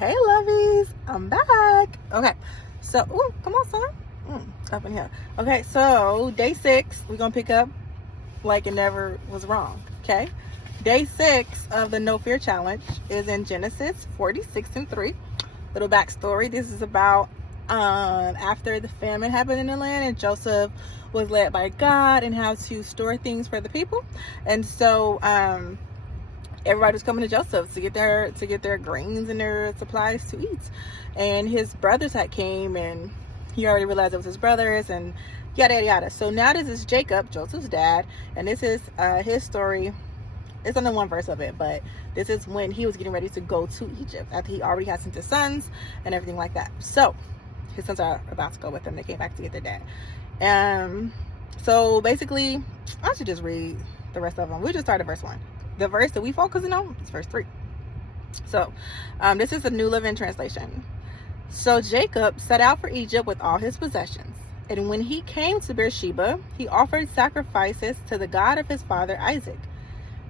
Hey lovies, I'm back. Okay, so come on son, up in here. Okay, so day 6, we're gonna pick up like it never was wrong. Okay, day 6 of the No Fear Challenge is in Genesis 46:3. Little backstory: this is about after the famine happened in the land, and Joseph was led by God and how to store things for the people. And so everybody was coming to Joseph to get their grains and their supplies to eat. And his brothers had came, and he already realized it was his brothers, and yada yada yada. So now this is Jacob, Joseph's dad, and this is his story. It's only one verse of it, but this is when he was getting ready to go to Egypt after he already had sent his sons and everything like that. So his sons are about to go with him. They came back to get their dad. So basically, I should just read the rest of them. We'll just start at verse 1. The verse that we focusing on is verse 3. So this is the New Living Translation. So Jacob set out for Egypt with all his possessions. And when he came to Beersheba, he offered sacrifices to the God of his father Isaac.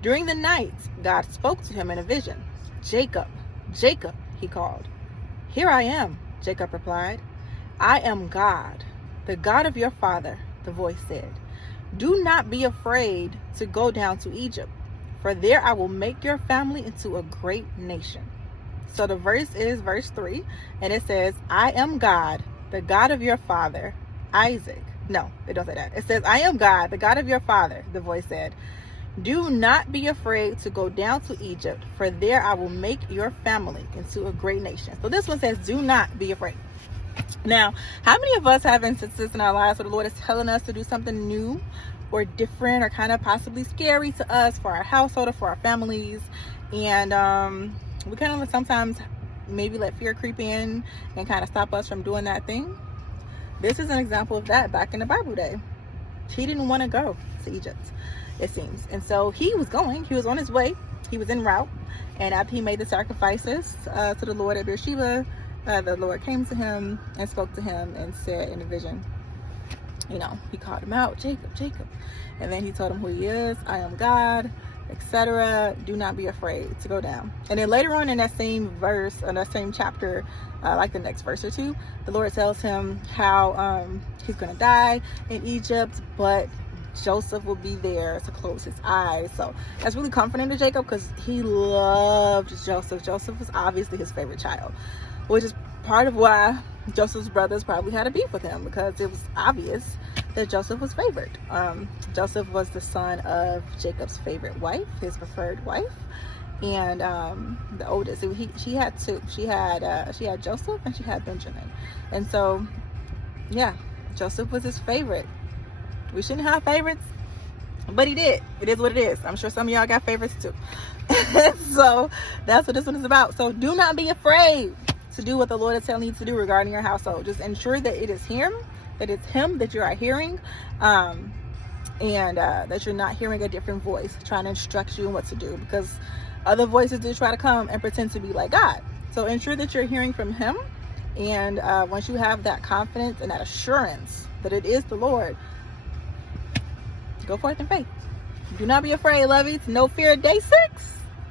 During the night, God spoke to him in a vision. Jacob, Jacob, he called. Here I am, Jacob replied. I am God, the God of your father, the voice said. Do not be afraid to go down to Egypt, for there I will make your family into a great nation. So the verse is verse 3, and it says, I am God, the God of your father, Isaac. No, it don't say that. It says, I am God, the God of your father, the voice said. Do not be afraid to go down to Egypt, for there I will make your family into a great nation. So this one says, do not be afraid. Now, how many of us have instances in our lives where the Lord is telling us to do something new or different or kind of possibly scary to us, for our household or for our families, and we kind of sometimes maybe let fear creep in and kind of stop us from doing that thing? This is an example of that back in the Bible day. He didn't want to go to Egypt, it seems, and so he was on his way, he was en route, and after he made the sacrifices to the Lord at Beersheba, the Lord came to him and spoke to him and said in a vision, he called him out, Jacob, Jacob. And then he told him who he is. I am God, etc. Do not be afraid to go down. And then later on in that same verse, in that same chapter, like the next verse or two, the Lord tells him how he's going to die in Egypt, but Joseph will be there to close his eyes. So that's really comforting to Jacob, because he loved Joseph. Joseph was obviously his favorite child, which is part of why Joseph's brothers probably had a beef with him, because it was obvious that Joseph was favored. Joseph was the son of Jacob's favorite wife, his preferred wife, and the oldest. So she had two. She had Joseph and she had Benjamin, and so yeah, Joseph was his favorite. We shouldn't have favorites, but he did. It is what it is. I'm sure some of y'all got favorites too. So that's what this one is about. So do not be afraid to do what the Lord is telling you to do regarding your household. Just ensure that it is him, that it's him that you are hearing, and that you're not hearing a different voice trying to instruct you in what to do, because other voices do try to come and pretend to be like God. So ensure that you're hearing from him, and once you have that confidence and that assurance that it is the Lord, go forth in faith. Do not be afraid, lovies. No fear, day 6.